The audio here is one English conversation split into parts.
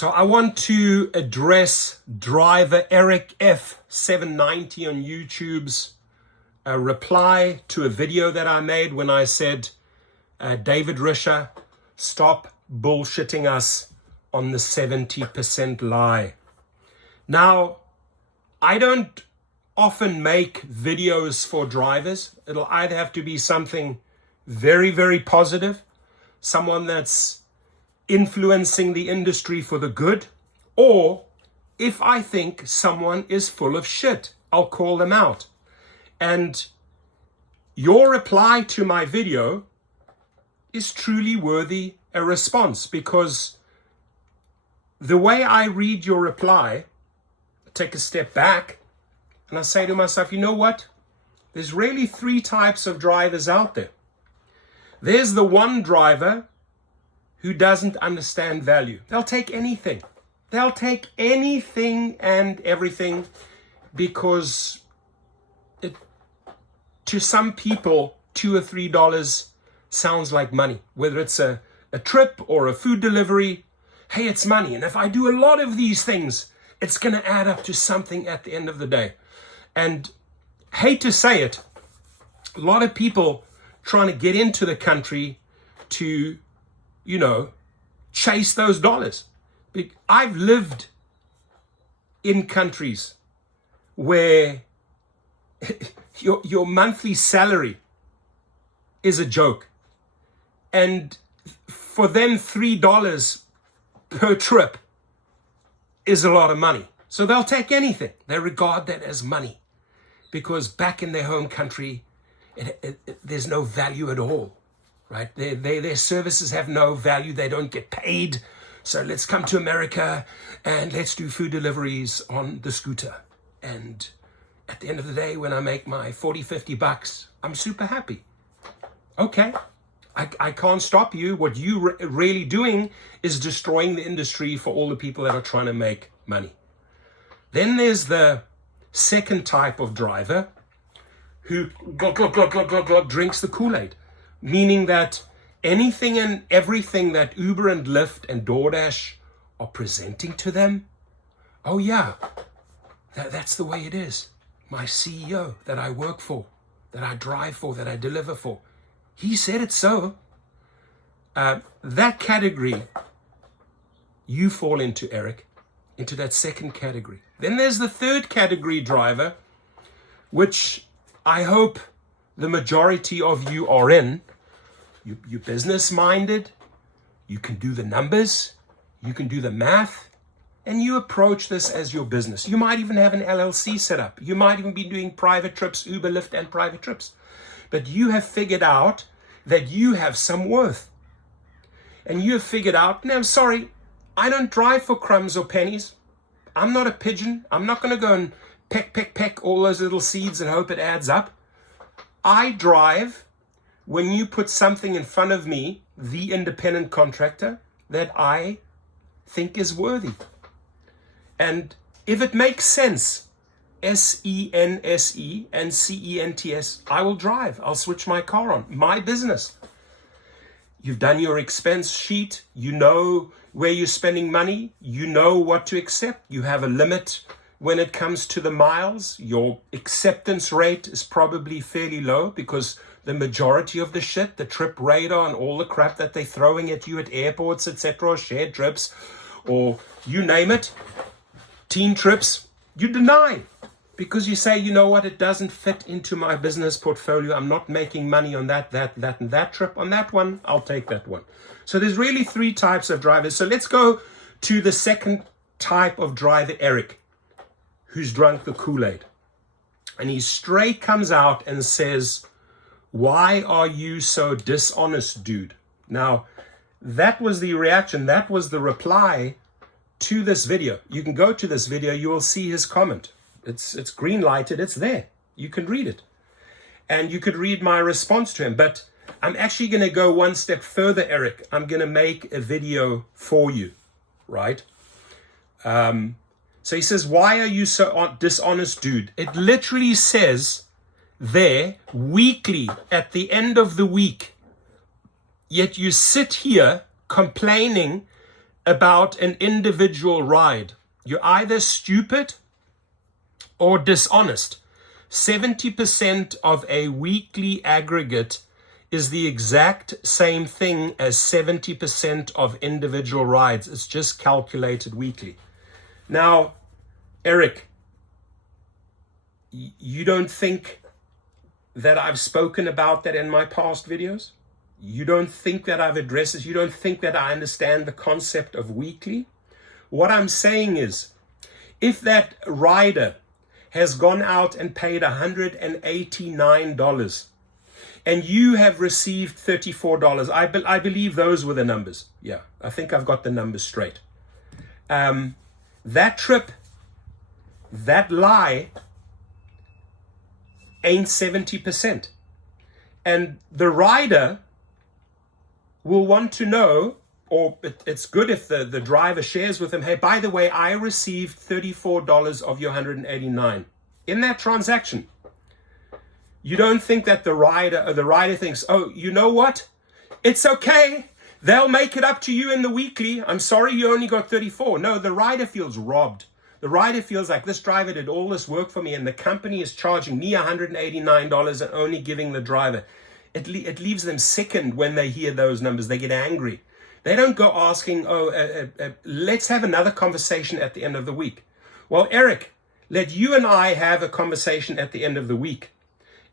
So I want to address Driver Erik F790 on YouTube's reply to a video that I made when I said, David Risher, stop bullshitting us on the 70% lie. Now, I don't often make videos for drivers. It'll either have to be something very, very positive, someone that's influencing the industry for the good, or if I think someone is full of shit, I'll call them out. And your reply to my video is truly worthy a response, because the way I read your reply, I take a step back and I say to myself, you know what? There's really three types of drivers out there. There's the one driver who doesn't understand value. They'll take anything. They'll take anything and everything because to some people, $2 or $3 sounds like money. Whether it's a trip or a food delivery, hey, it's money. And if I do a lot of these things, it's going to add up to something at the end of the day. And hate to say it, a lot of people trying to get into the country to, chase those dollars. I've lived in countries where your monthly salary is a joke. And for them, $3 per trip is a lot of money. So they'll take anything. They regard that as money because back in their home country, there's no value at all, right? Their services have no value. They don't get paid. So let's come to America and let's do food deliveries on the scooter. And at the end of the day, when I make my 40, 50 bucks, I'm super happy. Okay, I can't stop you. What you really doing is destroying the industry for all the people that are trying to make money. Then there's the second type of driver who drinks the Kool-Aid, meaning that anything and everything that Uber and Lyft and DoorDash are presenting to them, oh yeah, that's the way it is. My CEO that I work for, that I drive for, that I deliver for, he said it so. That category, you fall into, Erik, into that second category. Then there's the third category driver, which I hope the majority of you are in. You're business-minded, you can do the numbers, you can do the math, and you approach this as your business. You might even have an LLC set up. You might even be doing private trips, Uber, Lyft, and private trips. But you have figured out that you have some worth. And you have figured out, no, I'm sorry, I don't drive for crumbs or pennies. I'm not a pigeon. I'm not going to go and peck all those little seeds and hope it adds up. I drive when you put something in front of me, the independent contractor, that I think is worthy. And if it makes sense, SENSE and CENTS, I will drive. I'll switch my car on. My business. You've done your expense sheet. You know where you're spending money. You know what to accept. You have a limit when it comes to the miles. Your acceptance rate is probably fairly low because the majority of the shit, the trip radar and all the crap that they're throwing at you at airports, etc., shared trips, or you name it, teen trips, you deny because you say, you know what, it doesn't fit into my business portfolio. I'm not making money on that, and that trip. On that one, I'll take that one. So there's really three types of drivers. So let's go to the second type of driver, Erik, who's drunk the Kool-Aid. And he straight comes out and says, why are you so dishonest, dude? Now, that was the reaction. That was the reply to this video. You can go to this video. You will see his comment. It's green lighted. It's there. You can read it. And you could read my response to him. But I'm actually going to go one step further, Erik. I'm going to make a video for you, right? So he says, why are you so dishonest, dude? It literally says there, weekly, at the end of the week. Yet you sit here complaining about an individual ride, you're either stupid or dishonest. 70% of a weekly aggregate is the exact same thing as 70% of individual rides. It's just calculated weekly. Now, Erik, you don't think that I've spoken about that in my past videos? You don't think that I've addressed this? You don't think that I understand the concept of weekly? What I'm saying is, if that rider has gone out and paid $189 and you have received $34, I believe those were the numbers. Yeah, I think I've got the numbers straight. That trip, that lie, ain't 70%. And the rider will want to know, or it's good if the driver shares with them, hey, by the way, I received $34 of your $189 in that transaction. You don't think that the rider thinks, oh, you know what? It's okay. They'll make it up to you in the weekly. I'm sorry you only got 34. No, the rider feels robbed. The rider feels like this driver did all this work for me and the company is charging me $189 and only giving the driver. It leaves them sickened when they hear those numbers. They get angry. They don't go asking, let's have another conversation at the end of the week. Well, Erik, let you and I have a conversation at the end of the week.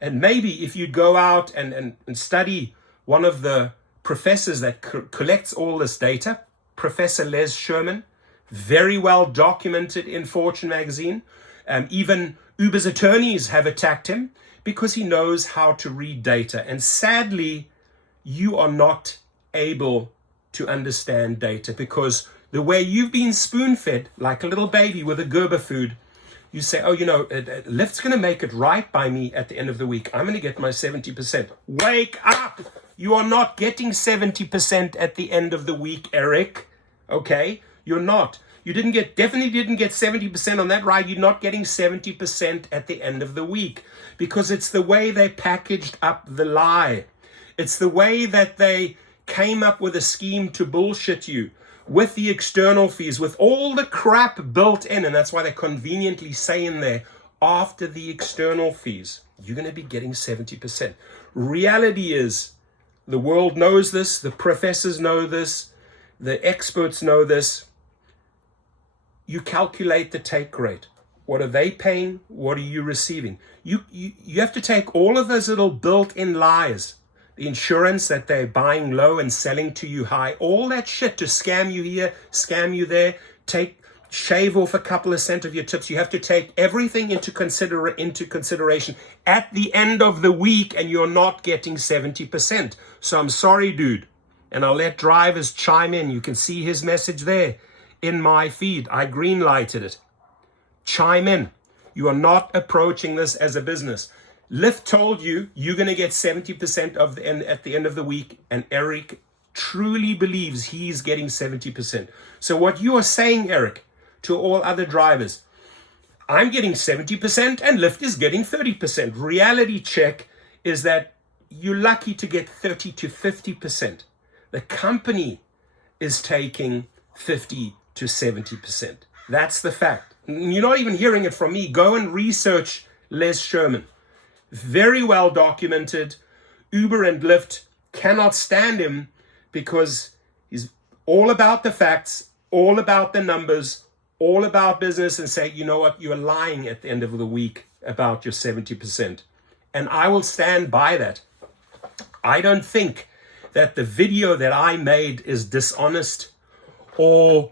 And maybe if you go out and study one of the professors that collects all this data, Professor Les Sherman, very well documented in Fortune magazine. Even Uber's attorneys have attacked him because he knows how to read data. And sadly, you are not able to understand data because the way you've been spoon-fed like a little baby with a Gerber food, you say, oh, Lyft's going to make it right by me at the end of the week. I'm going to get my 70%. Wake up! You are not getting 70% at the end of the week, Erik. Okay? You're not. You definitely didn't get 70% on that ride. You're not getting 70% at the end of the week because it's the way they packaged up the lie. It's the way that they came up with a scheme to bullshit you with the external fees, with all the crap built in. And that's why they conveniently say in there, after the external fees, you're going to be getting 70%. Reality is, the world knows this, the professors know this, the experts know this. You calculate the take rate. What are they paying? What are you receiving? You have to take all of those little built-in lies, the insurance that they're buying low and selling to you high, all that shit to scam you here, scam you there, shave off a couple of cents of your tips. You have to take everything into consideration at the end of the week, and you're not getting 70%. So I'm sorry, dude. And I'll let drivers chime in. You can see his message there in my feed. I green lighted it. Chime in. You are not approaching this as a business. Lyft told you you're going to get 70% at the end of the week, and Erik truly believes he's getting 70%. So what you are saying, Erik, to all other drivers, I'm getting 70% and Lyft is getting 30%. Reality check is that you're lucky to get 30 to 50%. The company is taking 50 to 70%. That's the fact. You're not even hearing it from me. Go and research Les Sherman. Very well documented. Uber and Lyft cannot stand him because he's all about the facts, all about the numbers, all about business, and say, you know what, you're lying at the end of the week about your 70%. And I will stand by that. I don't think that the video that I made is dishonest or,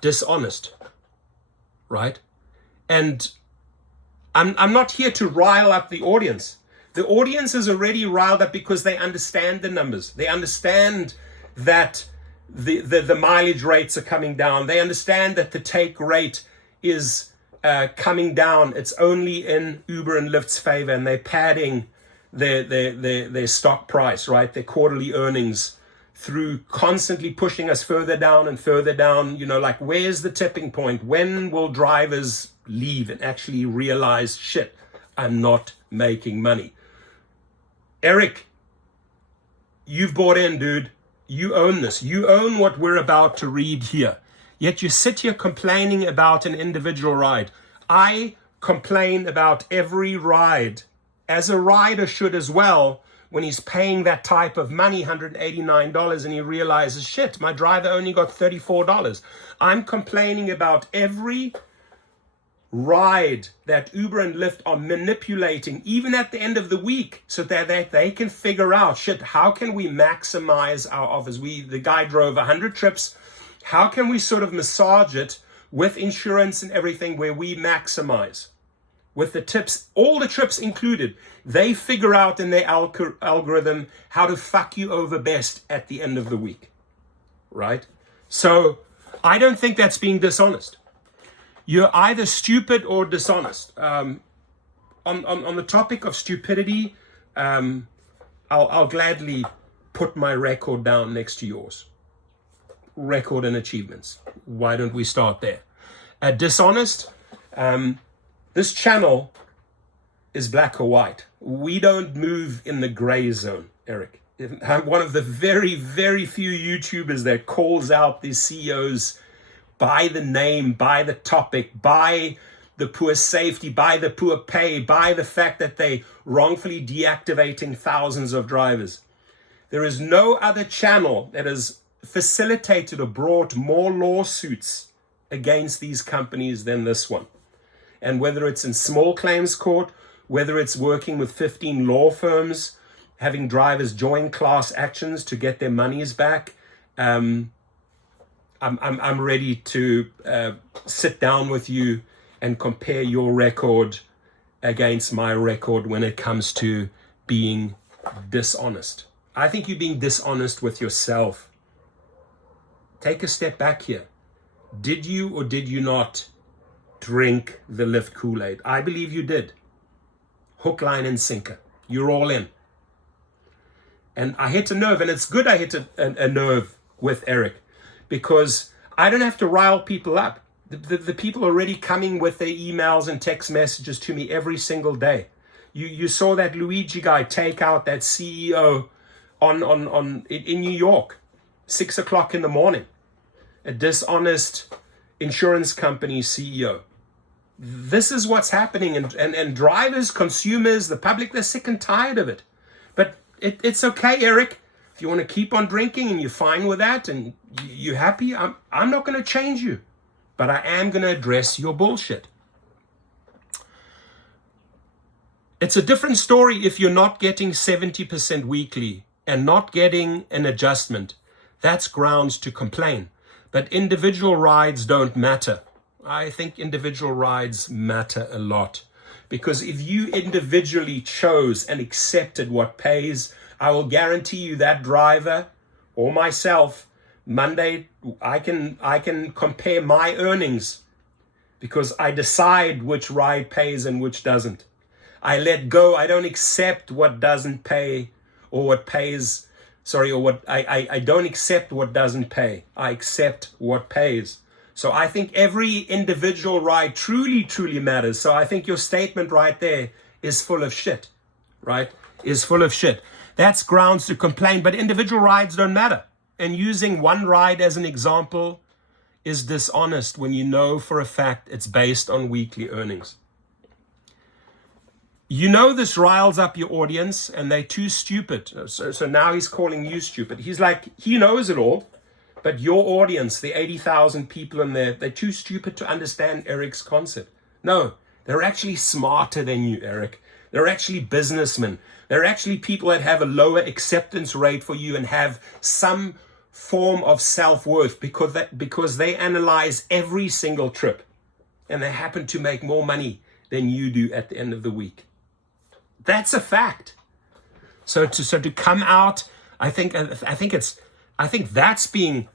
dishonest, right? And I'm not here to rile up the audience. The audience is already riled up because they understand the numbers. They understand that the mileage rates are coming down. They understand that the take rate is coming down. It's only in Uber and Lyft's favor, and they're padding their stock price, right? Their quarterly earnings through constantly pushing us further down and further down. Like, where's the tipping point? When will drivers leave and actually realize, shit, I'm not making money? Erik, you've bought in, dude. You own this. You own what we're about to read here. Yet you sit here complaining about an individual ride. I complain about every ride, as a rider should as well, when he's paying that type of money, $189, and he realizes, shit, my driver only got $34. I'm complaining about every ride that Uber and Lyft are manipulating, even at the end of the week, so that they can figure out, shit, how can we maximize our offers? The guy drove 100 trips. How can we sort of massage it with insurance and everything where we maximize? With the tips, all the trips included, they figure out in their algorithm how to fuck you over best at the end of the week, right? So I don't think that's being dishonest. You're either stupid or dishonest. On the topic of stupidity, I'll gladly put my record down next to yours. Record and achievements. Why don't we start there? Dishonest. This channel is black or white. We don't move in the gray zone, Erik. I'm one of the very, very few YouTubers that calls out these CEOs by the name, by the topic, by the poor safety, by the poor pay, by the fact that they wrongfully deactivating thousands of drivers. There is no other channel that has facilitated or brought more lawsuits against these companies than this one. And whether it's in small claims court, whether it's working with 15 law firms, having drivers join class actions to get their monies back, I'm ready to sit down with you and compare your record against my record when it comes to being dishonest. I think you're being dishonest with yourself. Take a step back here. Did you or did you not drink the Lyft Kool-Aid? I believe you did. Hook, line, and sinker. You're all in. And I hit a nerve, and it's good I hit a nerve with Erik, because I don't have to rile people up. The people are already coming with their emails and text messages to me every single day. You saw that Luigi guy take out that CEO in New York, 6 o'clock in the morning. A dishonest insurance company CEO. This is what's happening, and drivers, consumers, the public, they're sick and tired of it. But it's okay, Erik. If you want to keep on drinking and you're fine with that and you're happy, I'm not going to change you. But I am going to address your bullshit. It's a different story if you're not getting 70% weekly and not getting an adjustment. That's grounds to complain. But individual rides don't matter. I think individual rides matter a lot. Because if you individually chose and accepted what pays, I will guarantee you that driver or myself, Monday, I can compare my earnings because I decide which ride pays and which doesn't. I let go. I don't accept what doesn't pay or what pays. I don't accept what doesn't pay. I accept what pays. So I think every individual ride truly, truly matters. So I think your statement right there is full of shit, right? Is full of shit. That's grounds to complain, but individual rides don't matter. And using one ride as an example is dishonest when you know for a fact it's based on weekly earnings. You know this riles up your audience and they're too stupid. So now he's calling you stupid. He's like, he knows it all. But your audience, the 80,000 people in there, they're too stupid to understand Erik's concept. No, they're actually smarter than you, Erik. They're actually businessmen. They're actually people that have a lower acceptance rate for you and have some form of self-worth because they analyze every single trip. And they happen to make more money than you do at the end of the week. That's a fact. So to come out, I think that's being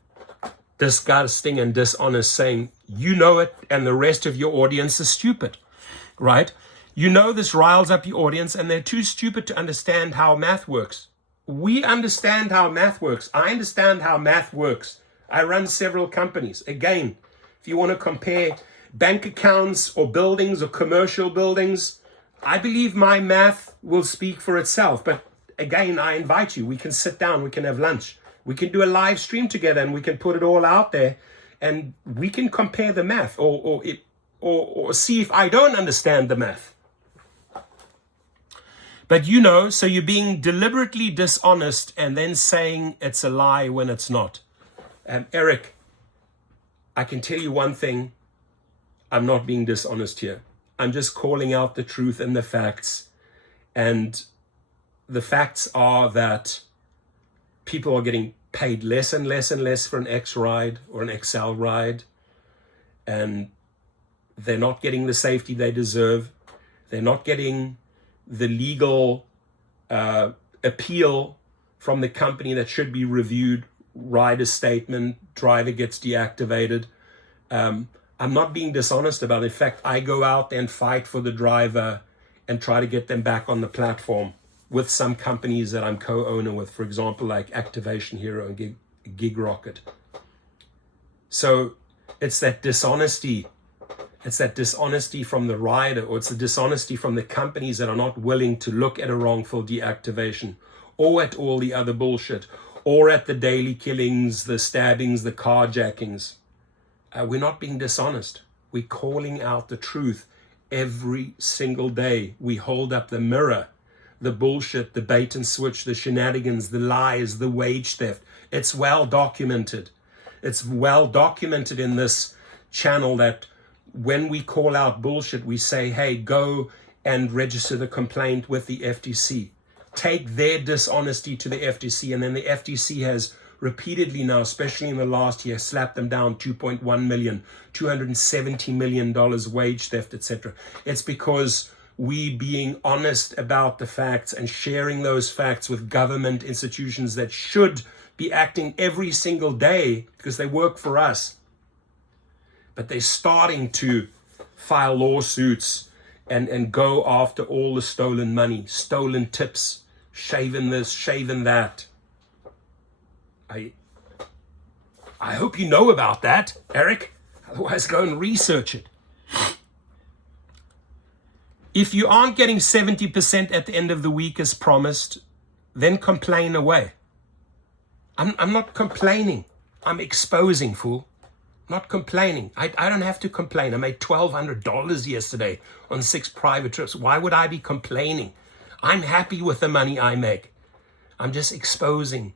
disgusting and dishonest, saying you know it and the rest of your audience is stupid, right? You know this riles up your audience and they're too stupid to understand how math works. We understand how math works. I understand how math works. I run several companies. Again, if you want to compare bank accounts or buildings or commercial buildings, I believe my math will speak for itself. But again, I invite you. We can sit down. We can have lunch. We can do a live stream together and we can put it all out there and we can compare the math or see if I don't understand the math. But so you're being deliberately dishonest and then saying it's a lie when it's not. Erik, I can tell you one thing. I'm not being dishonest here. I'm just calling out the truth and the facts. And the facts are that people are getting paid less and less and less for an X ride or an XL ride. And they're not getting the safety they deserve. They're not getting the legal appeal from the company that should be reviewed. Rider statement, driver gets deactivated. I'm not being dishonest about it. In fact, I go out and fight for the driver and try to get them back on the platform with some companies that I'm co-owner with, for example, like Activation Hero and Gig Rocket. So it's that dishonesty. It's that dishonesty from the rider, or it's the dishonesty from the companies that are not willing to look at a wrongful deactivation or at all the other bullshit or at the daily killings, the stabbings, the carjackings. We're not being dishonest. We're calling out the truth every single day. We hold up the mirror, the bullshit, the bait and switch, the shenanigans, the lies, the wage theft. It's well documented. It's well documented in this channel that when we call out bullshit, we say, hey, go and register the complaint with the FTC. Take their dishonesty to the FTC, and then the FTC has repeatedly now, especially in the last year, slapped them down $2.1 million, $270 million wage theft, etc. It's because we being honest about the facts and sharing those facts with government institutions that should be acting every single day because they work for us. But they're starting to file lawsuits and go after all the stolen money, stolen tips, shaving this, shaving that. I hope you know about that, Erik. Otherwise, go and research it. If you aren't getting 70% at the end of the week as promised, then complain away. I'm not complaining. I'm exposing, fool. Not complaining. I don't have to complain. I made $1,200 yesterday on 6 private trips. Why would I be complaining? I'm happy with the money I make. I'm just exposing,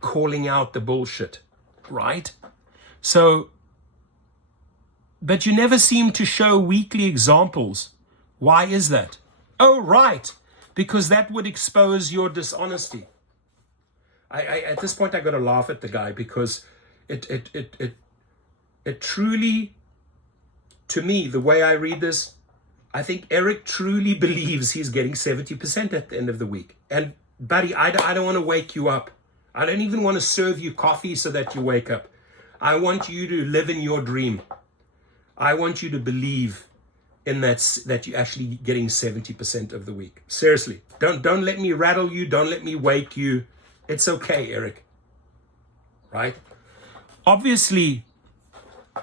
calling out the bullshit, right? So, but you never seem to show weekly examples. Why is that? Oh, right, because that would expose your dishonesty. I at this point, I got to laugh at the guy because it truly, to me, the way I read this, I think Erik truly believes he's getting 70% at the end of the week. And buddy, I don't want to wake you up. I don't even want to serve you coffee so that you wake up. I want you to live in your dream. I want you to believe in that you're actually getting 70% of the week. Seriously, don't let me rattle you. Don't let me wake you. It's okay, Erik. Right? Obviously,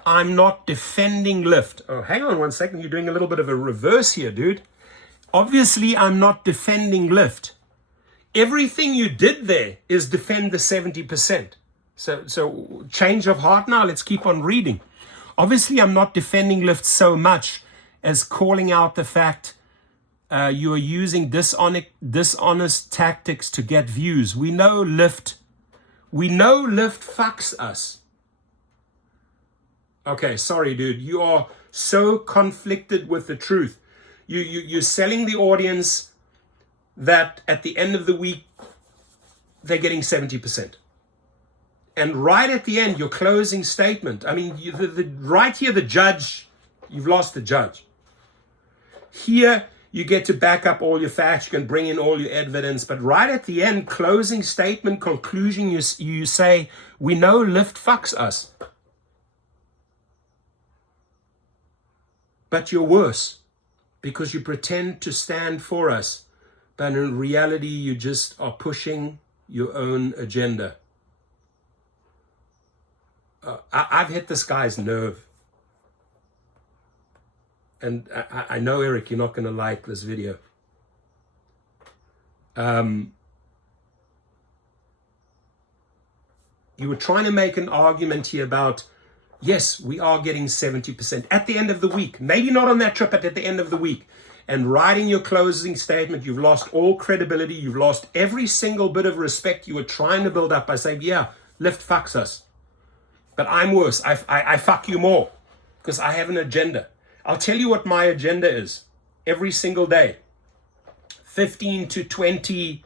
I'm not defending Lyft. Oh, hang on one second. You're doing a little bit of a reverse here, dude. Obviously, I'm not defending Lyft. Everything you did there is defend the 70%. So change of heart now. Let's keep on reading. Obviously, I'm not defending Lyft so much as calling out the fact you are using dishonest tactics to get views. We know Lyft fucks us. Okay, sorry, dude. You are so conflicted with the truth. You're selling the audience that at the end of the week, they're getting 70%. And right at the end, your closing statement, I mean, right here, the judge, you've lost the judge. Here, you get to back up all your facts, you can bring in all your evidence, but right at the end, closing statement, conclusion, you say, we know Lyft fucks us. But you're worse because you pretend to stand for us, but in reality, you just are pushing your own agenda. I've hit this guy's nerve. And I know, Erik, you're not going to like this video. You were trying to make an argument here about, yes, we are getting 70% at the end of the week. Maybe not on that trip, but at the end of the week. And writing your closing statement, you've lost all credibility. You've lost every single bit of respect you were trying to build up by saying, yeah, Lyft fucks us. But I'm worse. I fuck you more because I have an agenda. I'll tell you what my agenda is every single day. 15 to 20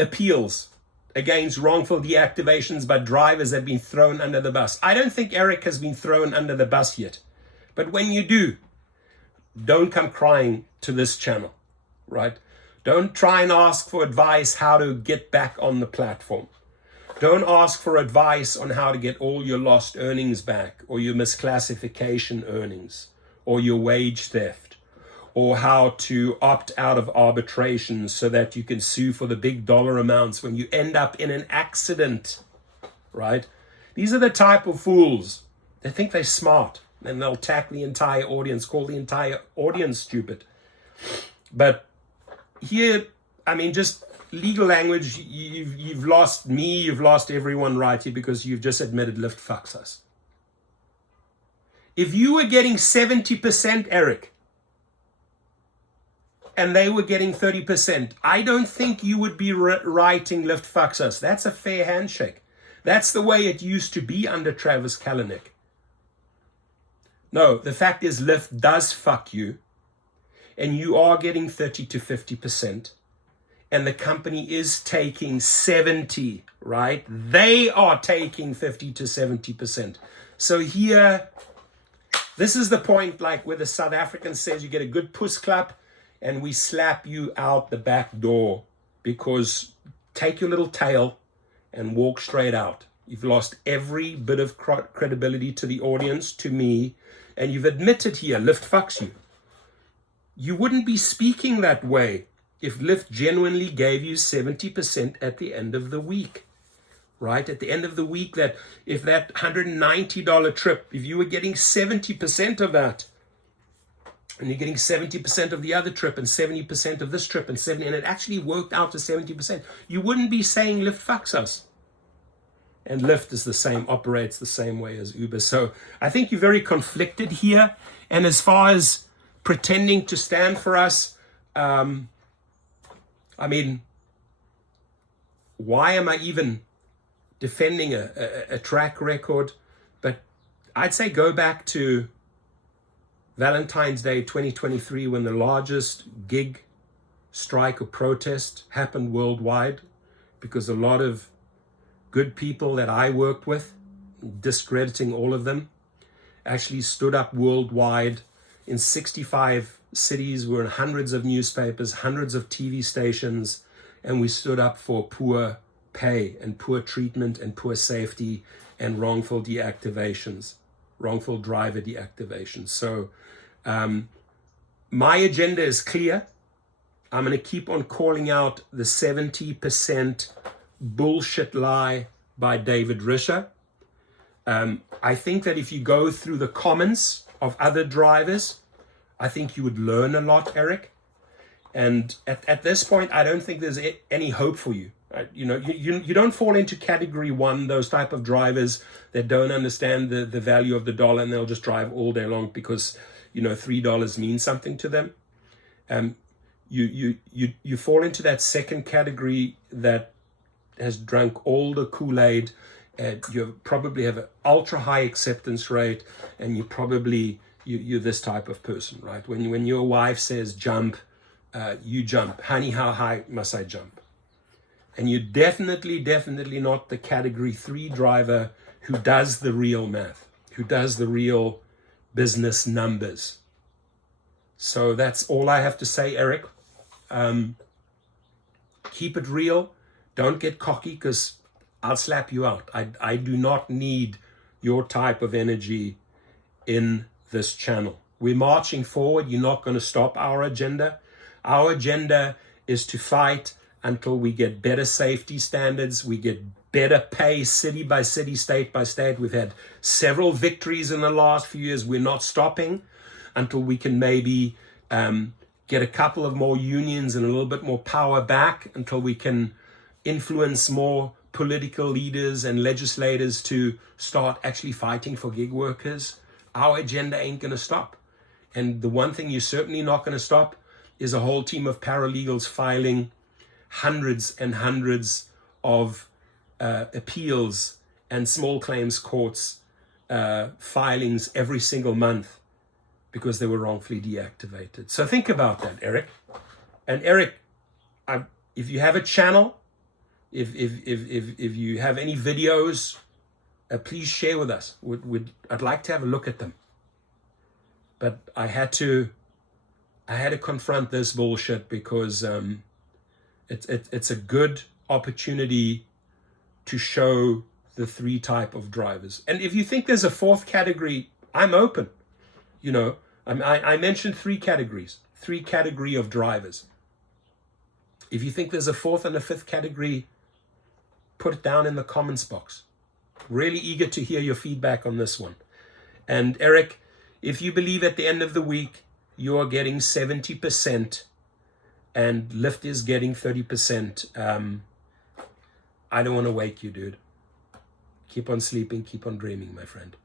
appeals against wrongful deactivations by drivers that have been thrown under the bus. I don't think Erik has been thrown under the bus yet. But when you do, don't come crying to this channel, right? Don't try and ask for advice how to get back on the platform. Don't ask for advice on how to get all your lost earnings back, or your misclassification earnings, or your wage theft, or how to opt out of arbitration so that you can sue for the big dollar amounts when you end up in an accident, right? These are the type of fools that think they're smart, and they'll attack the entire audience, call the entire audience stupid. But here, I mean, just legal language, you've lost me, you've lost everyone right here because you've just admitted Lyft fucks us. If you were getting 70%, Erik, and they were getting 30%, I don't think you would be writing Lyft fucks us. That's a fair handshake. That's the way it used to be under Travis Kalanick. No, the fact is Lyft does fuck you, and you are getting 30 to 50%. And the company is taking 70, right? They are taking 50 to 70%. So here, this is the point, like where the South African says you get a good puss clap and we slap you out the back door, because take your little tail and walk straight out. You've lost every bit of credibility to the audience, to me, and you've admitted here, Lyft fucks you. You wouldn't be speaking that way if Lyft genuinely gave you 70% at the end of the week, right? At the end of the week, that if that $190 trip, if you were getting 70% of that, and you're getting 70% of the other trip and 70% of this trip and it actually worked out to 70%, you wouldn't be saying Lyft fucks us. And Lyft is the same, operates the same way as Uber. So I think you're very conflicted here. And as far as pretending to stand for us, I mean, why am I even defending a track record? But I'd say go back to Valentine's Day 2023, when the largest gig strike or protest happened worldwide, because a lot of good people that I worked with, discrediting all of them, actually stood up worldwide in 65 cities. We're in hundreds of newspapers, hundreds of TV stations, and we stood up for poor pay and poor treatment and poor safety and wrongful deactivations, wrongful driver deactivations. So my agenda is clear. I'm going to keep on calling out the 70% bullshit lie by David Risher. I think that if you go through the comments of other drivers, I think you would learn a lot, Erik. And at this point, I don't think there's any hope for you. You don't fall into category one, those type of drivers that don't understand the value of the dollar, and they'll just drive all day long because, $3 means something to them. You fall into that second category that has drunk all the Kool-Aid. You probably have an ultra high acceptance rate, and you're this type of person, right? When your wife says jump, you jump. Honey, how high must I jump? And you're definitely not the category 3 driver who does the real math, who does the real business numbers. So that's all I have to say, Erik. Keep it real. Don't get cocky, because I'll slap you out. I do not need your type of energy in this channel. We're marching forward. You're not going to stop our agenda. Our agenda is to fight until we get better safety standards, we get better pay city by city, state by state. We've had several victories in the last few years. We're not stopping until we can maybe get a couple of more unions and a little bit more power back, until we can influence more political leaders and legislators to start actually fighting for gig workers, our agenda ain't going to stop. And the one thing you're certainly not going to stop is a whole team of paralegals filing hundreds and hundreds of appeals and small claims courts filings every single month because they were wrongfully deactivated. So think about that, Erik. And Erik, if you have a channel, if you have any videos, please share with us. I'd like to have a look at them. But I had to confront this bullshit because it's a good opportunity to show the three type of drivers. And if you think there's a fourth category, I'm open. You know, I mentioned three categories of drivers. If you think there's a fourth and a fifth category, put it down in the comments box. Really eager to hear your feedback on this one. And Erik, if you believe at the end of the week you are getting 70% and Lyft is getting 30%, I don't want to wake you, dude. Keep on sleeping, keep on dreaming, my friend.